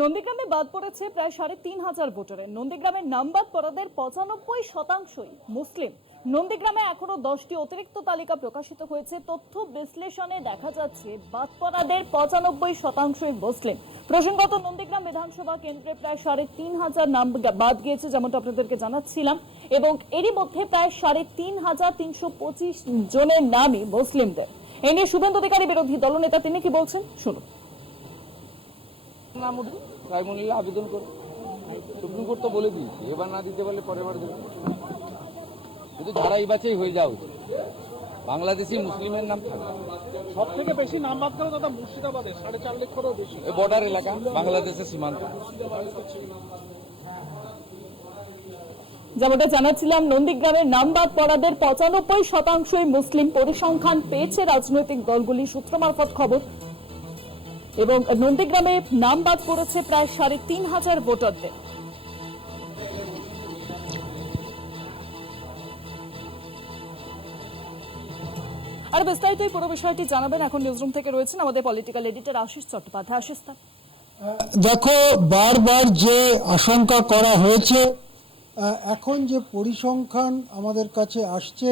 নন্দীগ্রামে বাদ পড়েছে প্রায় ৩,৫০০ ভোটারের। নন্দীগ্রামের নাম বাদ পড়াদের ৯৫% মুসলিম। নন্দীগ্রামে এখনো 10টি অতিরিক্ত তালিকা প্রকাশিত হয়েছে। তথ্য বিশ্লেষণে দেখা যাচ্ছে বাদ পড়াদের ৯৫% মুসলিম। প্রসঙ্গত, নন্দীগ্রাম বিধানসভা কেন্দ্রে প্রায় ৩,৫০০ নাম বাদ গিয়েছে, যেমনটা আপনাদেরকে জানাচ্ছিলাম, এবং এরই মধ্যে প্রায় ৩,৩২৫ জনের নামই মুসলিমদের। এ নিয়ে শুভেন্দু অধিকারী বিরোধী দলনেতা, তিনি কি বলছেন শুনুন। নাম উঠবে, ট্রাইব্যুনালে আবেদন করে সুপ্রিম কোর্ট তো বলে দিয়েছি, এবার না দিতে পারলে পরের বার দেবে। কিন্তু ধারাই বাছাই হয়ে যাওয়া উচিত, বাংলাদেশি মুসলিমের নাম থাকবে। সব থেকে বেশি নাম বাদ গেল দাদা মুর্শিদাবাদে, 4.5 লক্ষেরও বেশি। বর্ডার এলাকা, বাংলাদেশের সীমান্ত। যেমনটা জানাচ্ছিলাম, নন্দীগ্রামের নাম বাদ পড়াদের ৯৫%ই মুসলিম। পরিসংখ্যান পেয়েছে রাজনৈতিক দলগুলি সূত্র মারফত খবর, এবং নন্দীগ্রামে নাম বাদ পড়েছে প্রায় ৩,৫০০ ভোটারদের। আর বিস্তারিত এই পুরো বিষয়টি জানাবেন, এখন নিউজরুম থেকে রয়েছেন আমাদের পলিটিক্যাল এডিটর আশিস চট্টোপাধ্যায়। আশিস, দেখো, বারবার যে আশঙ্কা করা হয়েছে, এখন যে পরিসংখ্যান আমাদের কাছে আসছে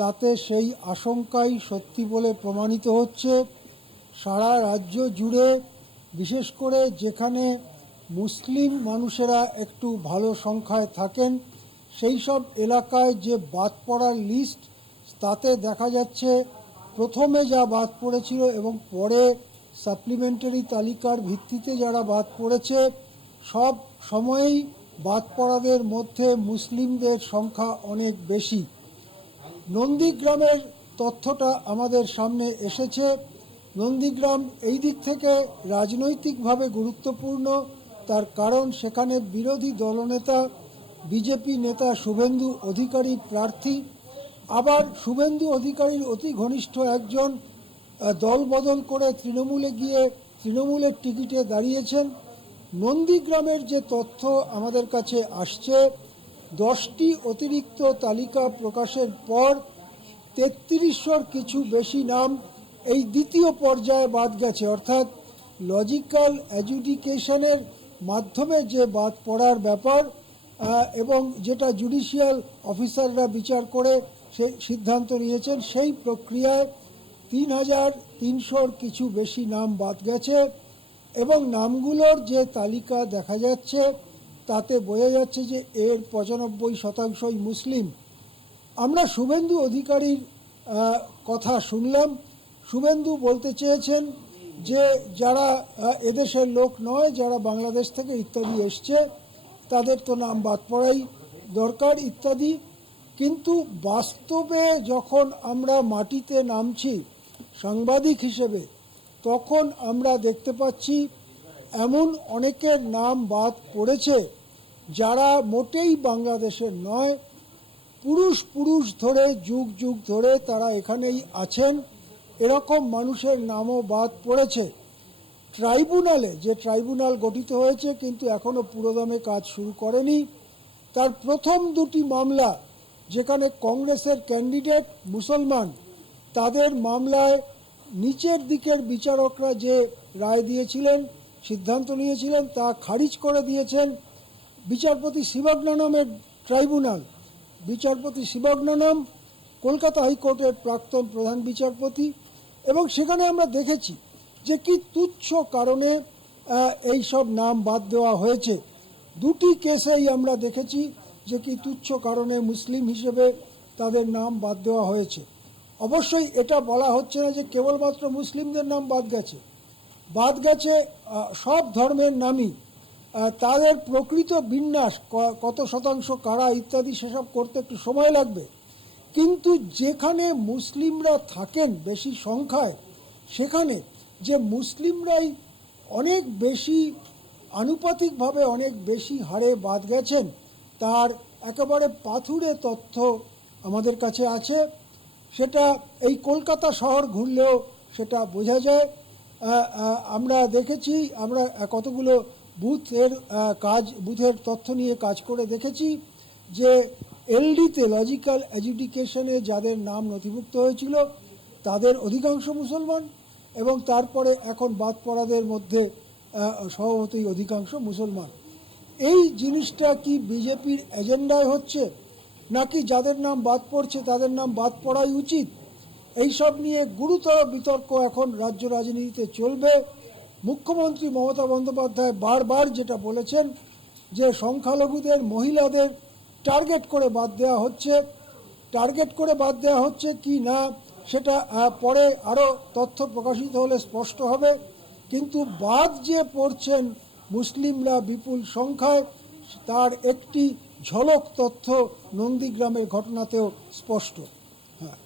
তাতে সেই আশঙ্কাই সত্যি বলে প্রমাণিত হচ্ছে। সারা রাজ্য জুড়ে, বিশেষ করে যেখানে মুসলিম মানুষেরা একটু ভালো সংখ্যায় থাকেন, সেই সব এলাকায় যে বাদ পড়ার লিস্ট, তাতে দেখা যাচ্ছে প্রথমে যা বাদ পড়েছিল এবং পরে সাপ্লিমেন্টারি তালিকার ভিত্তিতে যারা বাদ পড়েছে, সব সময়েই বাদ পড়াদের মধ্যে মুসলিমদের সংখ্যা অনেক বেশি। নন্দীগ্রামের তথ্যটা আমাদের সামনে এসেছে। নন্দীগ্রাম এই দিক থেকে রাজনৈতিকভাবে গুরুত্বপূর্ণ, তার কারণ সেখানে বিরোধী দলনেতা বিজেপি নেতা শুভেন্দু অধিকারী প্রার্থী। আবার শুভেন্দু অধিকারীর অতি ঘনিষ্ঠ একজন দল বদল করে তৃণমূলে গিয়ে তৃণমূলের টিকিটে দাঁড়িয়েছেন। নন্দীগ্রামের যে তথ্য আমাদের কাছে আসছে, 10টি অতিরিক্ত তালিকা প্রকাশের পর ৩৩০০ কিছু বেশি নাম এই দ্বিতীয় পর্যায়ে বাদ গেছে, অর্থাৎ লজিক্যাল অ্যাডজুডিকেশনের মাধ্যমে যে বাদ পড়ার ব্যাপার, এবং যেটা জুডিশিয়াল অফিসাররা বিচার করে সেই সিদ্ধান্ত নিয়েছেন, সেই প্রক্রিয়ায় ৩,৩০০ কিছু বেশি নাম বাদ গেছে। এবং নামগুলোর যে তালিকা দেখা যাচ্ছে তাতে বোঝা যাচ্ছে যে এর ৯৫%ই মুসলিম। আমরা শুভেন্দু অধিকারীর কথা শুনলাম। শুভেন্দু বলতে চেয়েছেন যে যারা এদেশের লোক নয়, যারা বাংলাদেশ থেকে ইত্যাদি এসছে, তাদের তো নাম বাদ পড়াই দরকার ইত্যাদি। কিন্তু বাস্তবে যখন আমরা মাটিতে নামছি সাংবাদিক হিসেবে, তখন আমরা দেখতে পাচ্ছি এমন অনেকের নাম বাদ পড়েছে যারা মোটেই বাংলাদেশের নয়। পুরুষ ধরে যুগ যুগ ধরে তারা এখানেই আছেন, এরকম মানুষের নামও বাদ পড়েছে। ট্রাইব্যুনালে, যে ট্রাইব্যুনাল গঠিত হয়েছে কিন্তু এখনও পুরোদমে কাজ শুরু করেনি, তার প্রথম দুটি মামলা, যেখানে কংগ্রেসের ক্যান্ডিডেট মুসলমান, তাদের মামলায় নিচের দিকের বিচারকরা যে রায় দিয়েছিলেন, সিদ্ধান্ত নিয়েছিলেন, তা খারিজ করে দিয়েছেন বিচারপতি শিবজ্ঞানমের ট্রাইব্যুনাল। বিচারপতি শিবজ্ঞানম কলকাতা হাইকোর্টের প্রাক্তন প্রধান বিচারপতি, এবং সেখানে আমরা দেখেছি যে কি তুচ্ছ কারণে এই সব নাম বাদ দেওয়া হয়েছে। দুটি কেসেই আমরা দেখেছি যে কি তুচ্ছ কারণে মুসলিম হিসেবে তাদের নাম বাদ দেওয়া হয়েছে। অবশ্যই এটা বলা হচ্ছে না যে কেবলমাত্র মুসলিমদের নাম বাদ গেছে, বাদ গেছে সব ধর্মের নামই। তাদের প্রকৃত বিন্যাস, কত শতাংশ কারা ইত্যাদি, সেসব করতে একটু সময় লাগবে। কিন্তু যেখানে মুসলিমরা থাকেন বেশি সংখ্যায়, সেখানে যে মুসলিমরাই অনেক বেশি, আনুপাতিকভাবে অনেক বেশি হারে বাদ গেছেন, তার একেবারে পাথুরে তথ্য আমাদের কাছে আছে। সেটা এই কলকাতা শহর ঘুরলেও সেটা বোঝা যায়। আমরা দেখেছি, আমরা কতগুলো বুথের তথ্য নিয়ে কাজ করে দেখেছি যে এলডিতে, লজিক্যাল অ্যাডজুডিকেশনে যাদের নাম নথিভুক্ত হয়েছিল তাদের অধিকাংশ মুসলমান, এবং তারপরে এখন বাদ পড়াদের মধ্যে স্বভাবতই অধিকাংশ মুসলমান। এই জিনিসটা কি বিজেপির এজেন্ডায় হচ্ছে, নাকি যাদের নাম বাদ পড়ছে তাদের নাম বাদ পড়াই উচিত? এইসব নিয়ে গুরুতর বিতর্ক এখন রাজ্য রাজনীতিতে চলবে। মুখ্যমন্ত্রী মমতা বন্দ্যোপাধ্যায় বারবার যেটা বলেছেন যে সংখ্যালঘুদের, মহিলাদের টার্গেট করে বাদ দেওয়া হচ্ছে। টার্গেট করে বাদ দেওয়া হচ্ছে কি না সেটা পরে আরও তথ্য প্রকাশিত হলে স্পষ্ট হবে, কিন্তু বাদ যে পড়ছেন মুসলিমরা বিপুল সংখ্যায়, তার একটি ঝলক তথ্য নন্দীগ্রামের ঘটনাতেও স্পষ্ট। হ্যাঁ,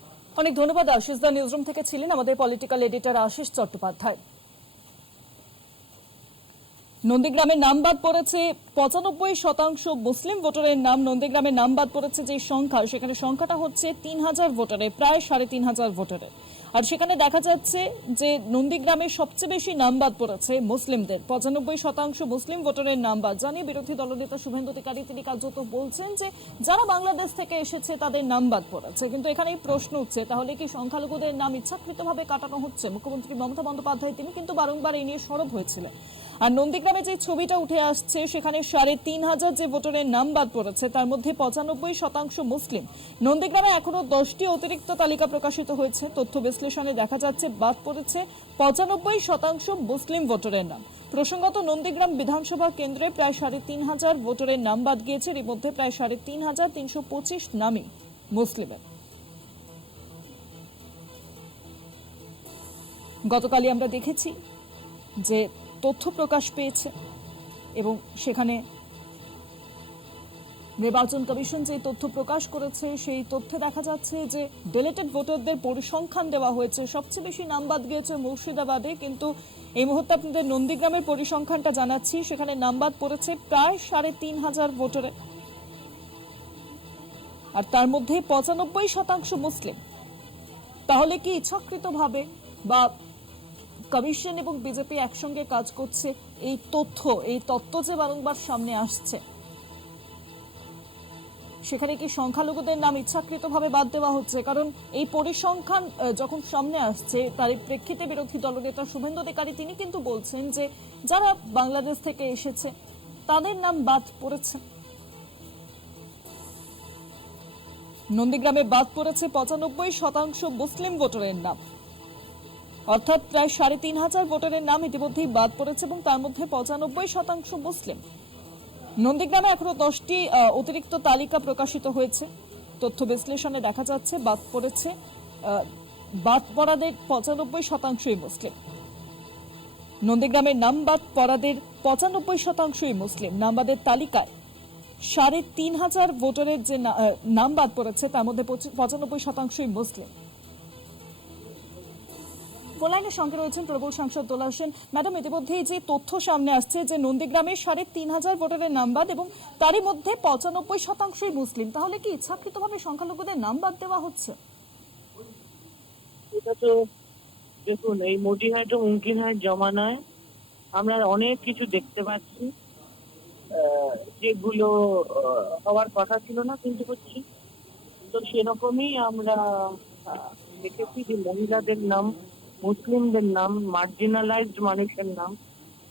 অনেক ধন্যবাদ আশিস দা। নিউজরুম থেকে ছিলেন আমাদের পলিটিক্যাল এডিটর আশিস চট্টোপাধ্যায়। নন্দীগ্রামের নাম বাদ পড়েছে 95% মুসলিম ভোটারের নাম। নন্দীগ্রামের নাম বাদ পড়েছে যে সংখ্যা, সেখানে সংখ্যাটা হচ্ছে 3000 ভোটারের, প্রায় 3500 ভোটারের। আর সেখানে দেখা যাচ্ছে যে নন্দীগ্রামের সবচেয়ে বেশি নাম বাদ পড়েছে মুসলিমদের। 95% মুসলিম ভোটারের নাম বাদ জানিয়ে বিরোধী দলনেতা শুভেন্দু অধিকারী তিনি কার্যত বলছেন যে যারা বাংলাদেশ থেকে এসেছে তাদের নাম বাদ পড়েছে। কিন্তু এখানেই প্রশ্ন উঠছে, তাহলে কি সংখ্যালঘুদের নাম ইচ্ছাকৃতভাবে কাটানো হচ্ছে? মুখ্যমন্ত্রী মমতা বন্দ্যোপাধ্যায় তিনি কিন্তু বারংবার এই নিয়ে সরব হয়েছিলেন। আর নন্দীগ্রামে যে ছবিটা উঠে আসছে সেখানে 3500 যে ভোটারের নাম বাদ পড়েছে তার মধ্যে 95% মুসলিম। নন্দীগ্রামে এখনো 10টি অতিরিক্ত তালিকা প্রকাশিত হয়েছে। তথ্য বিশ্লেষণে দেখা যাচ্ছে বাদ পড়েছে 95% মুসলিম ভোটারের নাম। প্রসঙ্গত নন্দীগ্রাম বিধানসভা কেন্দ্রে প্রায় 3500 ভোটারের নাম বাদ গিয়েছে। এর মধ্যে প্রায় 3525 নামই মুসলিমের। গতকালই আমরা দেখেছি যে তথ্য প্রকাশ পেয়েছে এবং সেখানে নির্বাচন কমিশন যে তথ্য প্রকাশ করেছে সেই তথ্যে দেখা যাচ্ছে যে ডিলিটেড ভোটারদের পরিসংখ্যান দেওয়া হয়েছে। সবচেয়ে বেশি নাম বাদ গিয়েছে মুর্শিদাবাদে, কিন্তু এই মুহূর্তে আপনাদের নন্দীগ্রামের পরিসংখ্যানটা জানাচ্ছি। সেখানে নাম বাদ পড়েছে প্রায় 3500 ভোটারে, আর তার মধ্যে 95% মুসলিম। তাহলে কি ইচ্ছাকৃতভাবে বা কমিশন এবং বিজেপি একসঙ্গে কাজ করছে? এই তথ্য যে বারংবার সামনে আসছে, সেখানে কি সংখ্যালঘুদের নাম ইচ্ছাকৃতভাবে বাদ দেওয়া হচ্ছে? কারণ এই পরিসংখ্যান যখন সামনে আসছে তার প্রেক্ষিতে বিরোধী দলনেতা শুভেন্দু অধিকারী তিনি কিন্তু বলছেন যে যারা বাংলাদেশ থেকে এসেছে তাদের নাম বাদ পড়েছে। নন্দীগ্রামে বাদ পড়েছে 95% মুসলিম ভোটারের নাম, অর্থাৎ প্রায় 3500 ভোটারের নাম ইতিমধ্যেই বাদ পড়েছে এবং তার মধ্যে 95% মুসলিম। নন্দীগ্রামে এখনো 10টি অতিরিক্ত তালিকা প্রকাশিত হয়েছে। তথ্য বিশ্লেষণে দেখা যাচ্ছে বাদ পড়াদের 95%ই মুসলিম। নন্দীগ্রামের নাম বাদ পড়াদের 95%ই মুসলিম। নামবাদের তালিকায় 3500 ভোটারের যে নাম বাদ পড়েছে তার মধ্যে 95%ই মুসলিম। ফোনলাইনের সঙ্গে রয়েছেন প্রবল সাংসদ দোলা হোসেন। ম্যাডাম, ইতিমধ্যেই যে তথ্য সামনে আসছে যে নন্দীগ্রামের 3500 ভোটারের নাম বাদ এবং তারই মধ্যে 95%ই মুসলিম, তাহলে কি ইচ্ছাকৃতভাবে সংখ্যালঘুদের নাম বাদ দেওয়া হচ্ছে? এটা তো দেখুন, এই মোদি হয় তো মুমকিন হয় জমানায় আমরা অনেক কিছু দেখতে পাচ্ছি যেগুলো হওয়ার কথা ছিল না কিন্তু হচ্ছে। তো সেরকমই আমরা দেখেছি যে মহিলাদের নাম, মুসলিমদের নাম, মার্জিনালাইজড মানুষের নাম,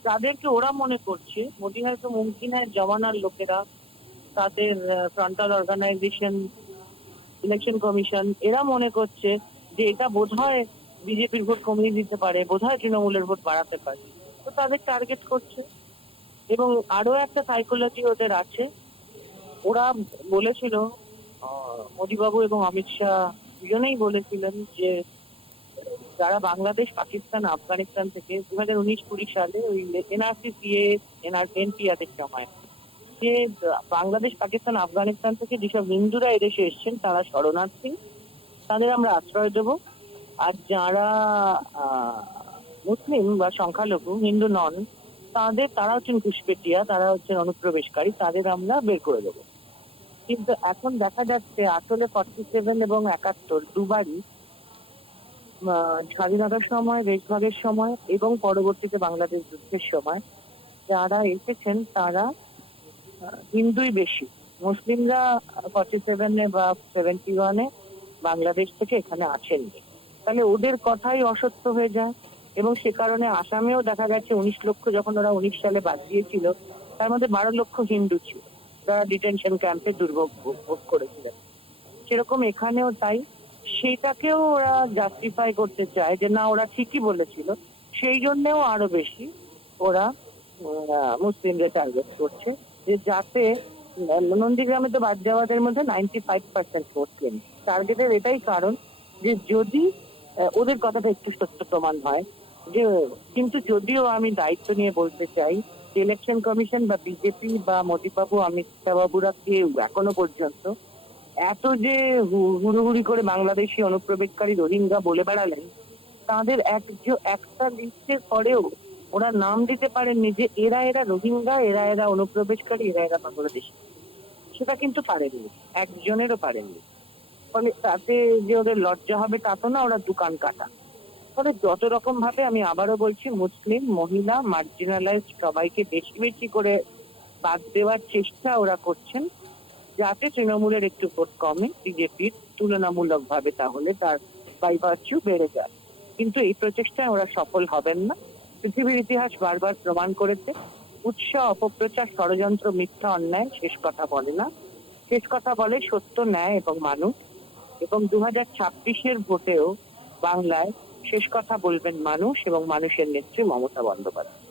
যাদেরকে ওরা মনে করছে মোদি হয়তো মুমকিন হয় জমানার লোকেরা, তাদের ফ্রন্টাল অর্গানাইজেশন, ইলেকশন কমিশন, এরা মনে করছে যে এটা বোধহয় বিজেপির ভোট কমিয়ে দিতে পারে, বোধহয় তৃণমূলের ভোট বাড়াতে পারে, তো তাদের টার্গেট করছে। এবং আরো একটা সাইকোলজি ওদের আছে। ওরা বলেছিল, মোদিবাবু এবং অমিত শাহ দুজনেই বলেছিলেন যে যারা বাংলাদেশ, পাকিস্তান, আফগানিস্তান থেকে 2019-20 সালে ওই এনআরসি, সিএ, এনপিআর সময় যে বাংলাদেশ, পাকিস্তান, আফগানিস্তান থেকে যেসব হিন্দুরা এদেশে এসছেন তারা শরণার্থী, তাদের আমরা আশ্রয় দেব। আর যারা মুসলিম বা সংখ্যালঘু, হিন্দু নন, তারা হচ্ছেন ঘুষপেটিয়া, তারা হচ্ছেন অনুপ্রবেশকারী, তাদের আমরা বের করে দেবো। কিন্তু এখন দেখা যাচ্ছে আসলে 47 এবং 71 দুবারই স্বাধীনতার সময়, দেশভাগের সময় এবং পরবর্তীতে বাংলাদেশ যুদ্ধের সময় যারা এসেছেন তারা হিন্দুই বেশি। মুসলিমরা 47-এ বা 71-এ বাংলাদেশ থেকে এখানে আসেননি। তাহলে ওদের কথাই অসত্য হয়ে যায়। এবং সে কারণে আসামেও দেখা গেছে 19 লক্ষ যখন ওরা 19 সালে বাদ দিয়েছিল, তার মধ্যে 12 লক্ষ হিন্দু ছিল যারা ডিটেনশন ক্যাম্পে দুর্ভোগ ভোগ করেছিলেন। সেরকম এখানেও তাই, সেটাকেও ওরা জাস্টিফাই করতে চায় যে না ওরা ঠিকই বলেছিল, সেই জন্যেও আরো বেশি ওরা মুসলিমদের টার্গেট করছে, যে যাতে নন্দীগ্রামে তো বাদ যাওয়াদের মধ্যে 95% মুসলিম। টার্গেটের এটাই কারণ যে যদি ওদের কথাটা একটু সত্য প্রমাণ হয়, যে কিন্তু যদিও আমি দায়িত্ব নিয়ে বলতে চাই ইলেকশন কমিশন বা বিজেপি বা মোদিবাবু অমিত শাহ বাবুরা কেউ এখনো পর্যন্ত এত যে হুড়োহুড়ি করে বাংলাদেশি অনুপ্রবেশকারী রোহিঙ্গা বলে বেড়ালেন, তাদের একটা লিস্টের পরেও ওরা নাম দিতে পারেননি যে এরা রোহিঙ্গা, এরা অনুপ্রবেশকারী, এরা বাংলাদেশি। সেটা কিন্তু পারেননি, একজনেরও পারেননি। ফলে তাতে যে ওদের লজ্জা হবে তা তো না, ওরা দোকান কাটা। ফলে যত রকম ভাবে, আমি আবারও বলছি, মুসলিম, মহিলা, মার্জিনালাইজড সবাইকে বেশি বেশি করে বাদ দেওয়ার চেষ্টা ওরা করছেন, যাতে তৃণমূলের একটু ভোট কমে, বিজেপির তুলনামূলক ভাবে তাহলে তার বাই ভার্চু বেড়ে যায়। কিন্তু এই প্রচেষ্টায় ওরা সফল হবেন না। পৃথিবীর ইতিহাস বারবার প্রমাণ করেছে উৎসাহ, অপপ্রচার, ষড়যন্ত্র, মিথ্যা, অন্যায় শেষ কথা বলে না। শেষ কথা বলে সত্য, ন্যায় এবং মানুষ। এবং 2026-এর ভোটেও বাংলায় শেষ কথা বলবেন মানুষ এবং মানুষের নেত্রী মমতা বন্দ্যোপাধ্যায়।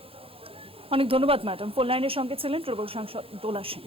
অনেক ধন্যবাদ ম্যাডাম। ফোন লাইনের সঙ্গে ছিলেন তৃণমূল সাংসদ দোলা সেন।